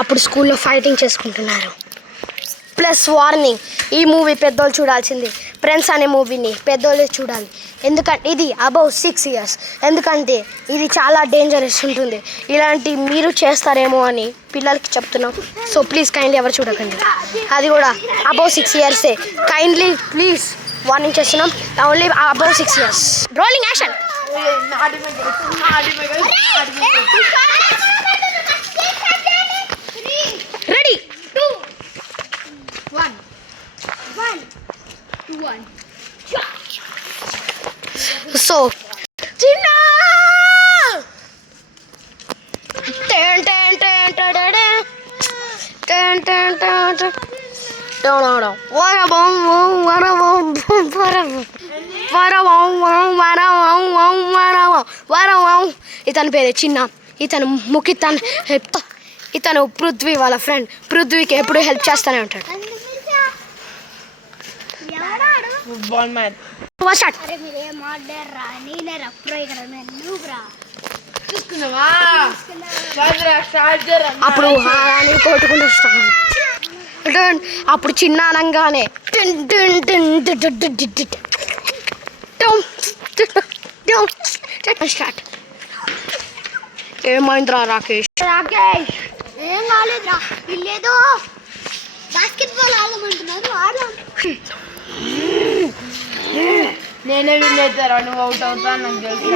అప్పుడు స్కూల్లో ఫైటింగ్ చేసుకుంటున్నారు. ప్లస్ వార్నింగ్, ఈ మూవీ పెద్దోళ్ళు చూడాల్సింది. ఫ్రెండ్స్ అనే మూవీని పెద్దోళ్ళే చూడాలి. ఎందుకంటే ఇది అబౌవ్ 6 years. ఎందుకంటే ఇది చాలా డేంజరస్ ఉంటుంది. ఇలాంటి మీరు చేస్తారేమో అని పిల్లలకి చెప్తున్నాం. సో ప్లీజ్ కైండ్లీ ఎవరు చూడకండి. అది కూడా above 6 years. Kindly please warning చేస్తున్నాం. Only above 6 years. Rolling action. Ready 2 1 2 1. So చిన్న ఇతని పేరు చిన్న. ఇతను ముఖితన్. ఇతను పృథ్వీ వాళ్ళ ఫ్రెండ్. పృథ్వీకి ఎప్పుడు హెల్ప్ చేస్తూనే ఉంటాడు. అప్పుడు కొట్టుకుంటూ అప్పుడు చిన్న అనగానే స్టార్ట్. ఏమైందిరా రాకేష్? ఏం కాలేదురా, వీళ్ళేదో బాస్కెట్బాల్ ఆడమంటున్నారు. నేనే విన్ అవుతారా, నువ్వు అవుట్ అవుతా నాకు తెలుసు.